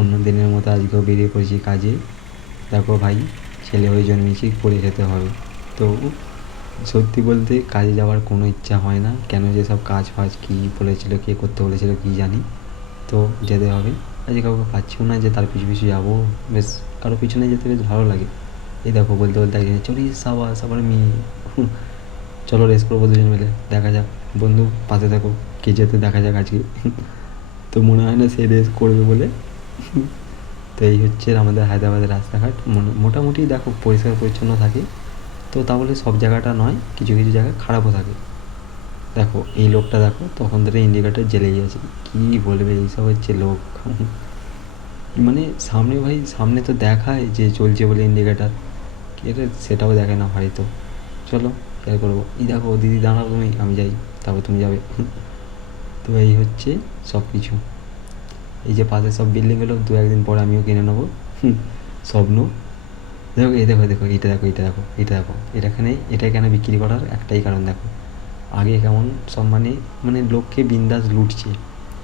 অন্য দিনের মতো আজকেও বেরিয়ে পড়েছি কাজে। দেখো ভাই, ছেলে হয়ে জন্মেছি, করে খেতে হবে। তো সত্যি বলতে কাজে যাওয়ার কোনো ইচ্ছা হয় না, কেন যে সব কাজ ফাজ কী বলেছিল, কে করতে বলেছিল কী জানি। তো যেতে হবে। আজকে কাউকে পাচ্ছিও না যে তার পিছু পিছু যাবো। বেশ কারো পিছনে যেতে বেশ ভালো লাগে। এই দেখো বলতে বলতে একদিন চলিস সাবাস আবার মেয়ে। চলো রেস করবো দুজন মিলে, দেখা যাক। বন্ধু পাশে থাকো, কে যেতে দেখা যাক আজকে। তো মনে হয় না সে রেস করবে বলে। তো এই হচ্ছে আমাদের হায়দ্রাবাদের রাস্তাঘাট। মোটামুটি দেখো পরিষ্কার পরিচ্ছন্ন থাকে। তো তাহলে সব জায়গাটা নয়, কিছু কিছু জায়গায় খারাপও থাকে। দেখো এই লোকটা দেখো তখন ধরে ইন্ডিকেটার জ্বেলেই আছে, কী বলবে, এইসব হচ্ছে লোক। মানে সামনে ভাই, সামনে তো দেখায় যে চলছে বলে ইন্ডিকেটার, এটা সেটাও দেখে না হয়তো। চলো শেয়ার করবো। এই দেখো দিদি দাঁড়াও, তুমি, আমি যাই, তারপর তুমি যাবে। তো এই হচ্ছে সব কিছু। এই যে পাশে সব বিল্ডিংগুলো দু একদিন পরে আমিও কিনে নেবো। স্বপ্ন। দেখো এই দেখো দেখো, এটা দেখো, এটা দেখো, এটা দেখো, এটা কেন বিক্রি করার একটাই কারণ দেখো। আগে কেমন সব মানে, মানে লোককে বিন্দাস লুটছে।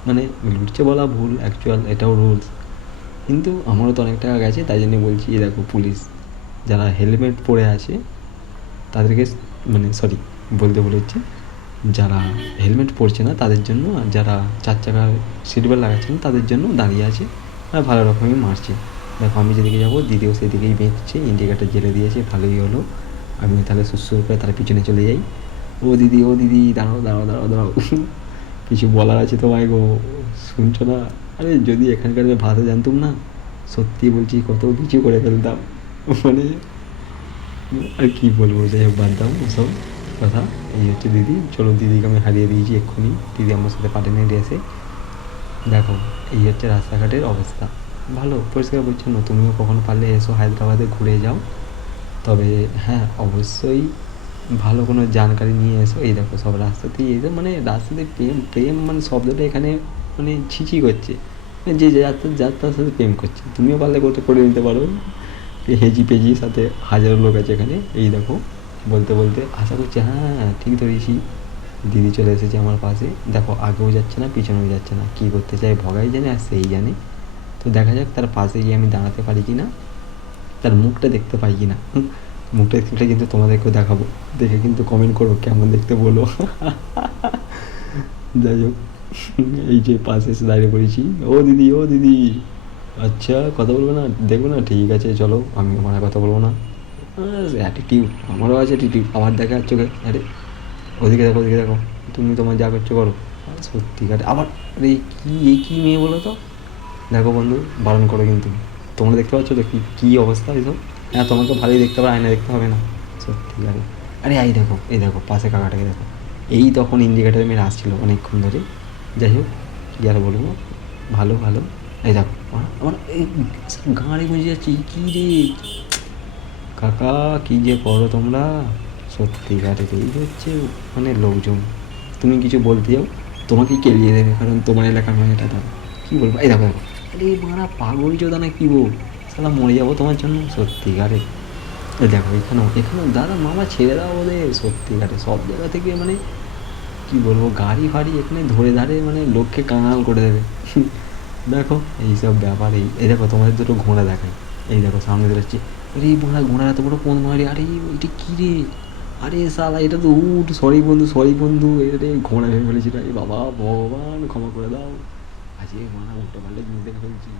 মানে লুটছে বলা ভুল, অ্যাকচুয়াল এটাও রুলস। কিন্তু আমারও তো অনেক টাকা গেছে, তাই জন্য বলছি। এই দেখো পুলিশ যারা হেলমেট পরে আছে তাদেরকে, মানে সরি বলতে ভুল হচ্ছে, যারা হেলমেট পরছে না তাদের জন্য, আর যারা চার চাকার সিট বেল্ট লাগাচ্ছে না তাদের জন্য দাঁড়িয়ে আছে, আর ভালো রকমই মারছে। দেখো আমি যেদিকে যাবো দিদিও সেদিকেই বেঁচছে, ইন্ডিকেটার জেলে দিয়েছে, ভালোই হলো। আমি তাহলে সুসুর করে তার পিছনে চলে যাই। ও দিদি, ও দিদি, দাঁড়াও দাঁড়াও দাঁড়াও দাঁড়াও। কিছু বলার আছে তোমায় গো, শুনছো না? আরে যদি এখানকার ভাষা জানতুম না, সত্যি বলছি কত কিছু করে ফেলতাম। মানে আর কী বলবো, যাই হোক বাদ দাও ওসব কথা। এই হচ্ছে দিদি, চলো দিদিকে আমি হারিয়ে দিয়েছি এক্ষুনি, দিদি আমার সাথে পাঠানে রেসে। দেখো এই হচ্ছে রাস্তাঘাটের অবস্থা, ভালো পরিষ্কার পরিচ্ছন্ন। তুমিও কখনো পারলে এসো হায়দ্রাবাদে ঘুরে যাও। তবে হ্যাঁ অবশ্যই ভালো কোনো জানকারি নিয়ে এসো। এই দেখো সব রাস্তাতেই এই যে, মানে রাস্তাতে প্রেম প্রেম মানে শব্দটা এখানে মানে ছিছি করছে। মানে যে যার যার তার সাথে প্রেম করছে, তুমিও পারলে করতে করে নিতে পারো। হেজি পেজির সাথে হাজারো লোক আছে এখানে। এই দেখো বলতে বলতে আশা করছি, হ্যাঁ ঠিক ধরেছি, দিদি চলে এসেছে আমার পাশে। দেখো আগেও যাচ্ছে না পিছনেও যাচ্ছে না, কী করতে চাই ভগাই জানে আর সেই জানে। তো দেখা যাক তার পাশে গিয়ে আমি দাঁড়াতে পারি কি না, তার মুখটা দেখতে পাই কি না। মুখটা দেখলে কিন্তু তোমাদেরকেও দেখাবো, দেখে কিন্তু কমেন্ট করো কেমন দেখতে বলো। যাই হোক, এই যে পাশে এসে দাঁড়িয়ে পড়েছি। ও দিদি, ও দিদি, আচ্ছা কথা বলবো না, দেখবো না, ঠিক আছে চলো, আমি আমার আর কথা বলবো না। অ্যাটিটিউড আমারও আছে, অ্যাটিটিউড আবার দেখা চোখে। আরে ওদিকে দেখো, ওদিকে দেখো, তুমি তোমার যা করছো করো। সত্যিকারে আবার, আরে কী এই কী মেয়ে বলো তো। দেখো বন্ধু বারণ করো কিন্তু, তোমরা দেখতে পাচ্ছ তো কী কী অবস্থা এইসব। হ্যাঁ তোমাকে ভালোই দেখতে হবে, আয়না দেখতে হবে না। সত্যিকারে। আরে এই দেখো পাশে কাকাটাকে দেখো, এই তখন ইন্ডিকেটার মেরে আসছিলো অনেকক্ষণ ধরে। যাই হোক কী আর বলবো, ভালো ভালো। এই দেখো আমার এই গাঁড়ে বুঝে যাচ্ছি, কী রে কাকা, কী যে করো তোমরা। সত্যিকারের এই হচ্ছে মানে লোকজন, তুমি কিছু বলতে যাও তোমাকেই কেলিয়ে দেবে, কারণ তোমার এলাকার নয় এটা। দাও কী বলবো, এই দেখো দেখো, আরে মারা পাগল চোদা না কি বউ, শালা মরে যাবো তোমার জন্য সত্যিকারে। এই দেখো এখানেও এখানেও দাদা মামা ছেড়ে দাও ওদের, সত্যিকারে সব জায়গা থেকে মানে কী বলবো, গাড়ি ফাড়ি এখানে ধরে ধারে মানে লোককে কাঙাল করে দেবে। দেখো এইসব ব্যাপার। এই দেখো তোমাদের দুটো ঘোড়া দেখায়, এই দেখো সামনে বেরোচ্ছে। আরে এই ঘোড়া এত বড় কোন মারি, আরে এটা কী রে, আরে শালা এটা তো উঠ, সরি বন্ধু সরি বন্ধু, এটা ঘোড়া ভেবে ফেলেছি রে বাবা, ভগবান ক্ষমা করে দাও। আজকে মারা উল্টো পাল্টা জিনিস দেখে ফেলছি।